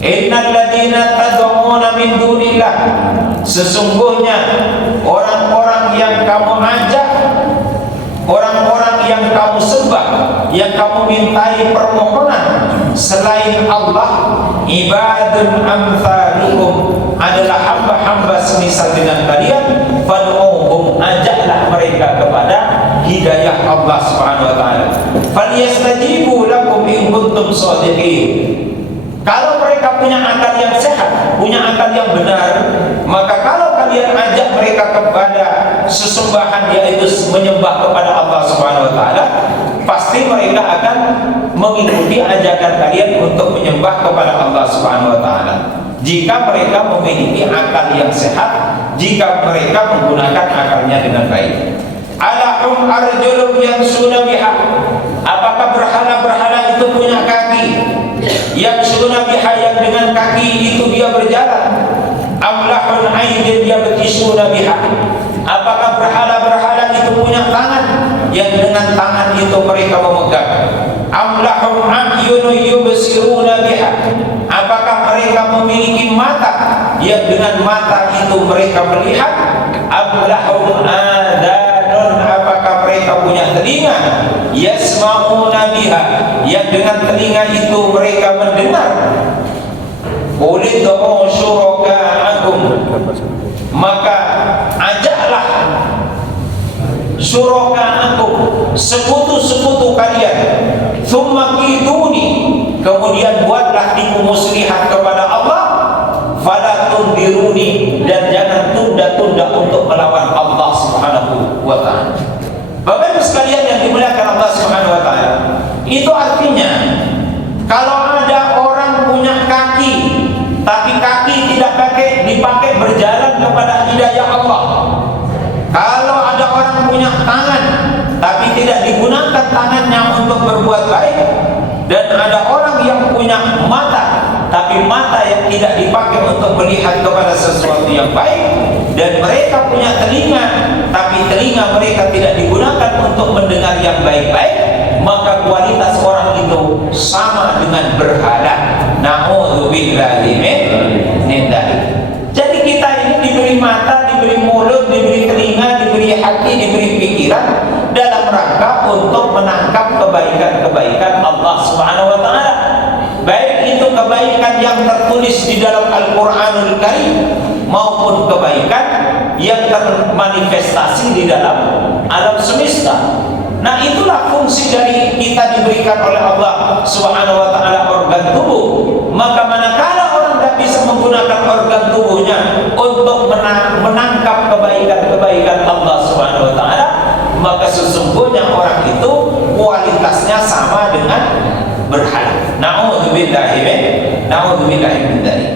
Innal ladzina tad'una min dunillah, sesungguhnya orang-orang yang kamu ajak, orang-orang yang kamu sembah, yang kamu mintai permohonan selain Allah, ibadun amsalukum, adalah hamba-hamba semisal dengan kalian. Fad'uhum, ajaklah mereka kepada hidayah Allah Subhanahu wa taala. Falyastajibu lakum in kuntum shadiqin. Kalau mereka punya akal yang sehat, punya akal yang benar, maka kalau kalian ajak mereka kepada sesembahan, yaitu menyembah kepada Allah Subhanahu wa taala, pasti mereka akan mengikuti ajakan kalian untuk menyembah kepada Allah Subhanahu wa taala. Jika mereka memiliki akal yang sehat, jika mereka menggunakan akalnya dengan baik. Alahum arjulum yansuna biha, apakah berhala-berhala itu punya kaki? Yansuna biha, yang dengan kaki itu dia berjalan. Amlahun aidin yabtisuna biha, apakah berhala-berhala itu punya tangan? Yang dengan tangan itu mereka memegang. Amlahum ayyunu yubsiruna biha, apakah mereka memiliki mata? Yang dengan mata itu mereka melihat. Amlahum adanun, apakah mereka punya telinga? Yasma'una biha, yang dengan telinga itu mereka mendengar. Qulid'u syuraka'akum, maka ajaklah syuraka'akum, sekutu-sekutu kalian. Tsumma qiduni, kemudian buatlah tipu muslihat kepada Allah. Fala tundiruni, dan jangan tunda-tunda untuk melawan Allah Subhanahu wa taala. Bapak Ibu sekalian yang dimuliakan Allah Subhanahu wa taala, itu artinya kalau ada orang punya kaki, tapi kaki tidak dipakai berjalan kepada hidayah Allah. Kalau ada orang punya tangan, tapi tidak digunakan tangannya untuk berbuat baik, dan ada orang yang punya mata, tapi mata yang tidak dipakai untuk melihat kepada sesuatu yang baik, dan mereka punya telinga, tapi telinga mereka tidak digunakan untuk mendengar yang baik-baik, maka kualitas orang itu sama dengan berhala. Na'udzubillahi min dzalik. Jadi kita ini diberi mata, diberi mulut, diberi telinga, diberi hati, diberi pikiran dalam rangka untuk menangkap kebaikan-kebaikan Allah Subhanahu wa taala. Baik itu kebaikan yang tertulis di dalam Al-Qur'anul Karim maupun kebaikan yang termanifestasi di dalam alam semesta. Nah, itulah fungsi dari kita diberikan oleh Allah Subhanahu wa taala organ tubuh. Maka manakala orang tidak bisa menggunakan organ tubuhnya untuk menangkap kebaikan-kebaikan Allah Subhanahu wa taala, maka sesungguhnya orang itu kualitasnya sama dengan berhala. Na'udzubillahi min dzalik.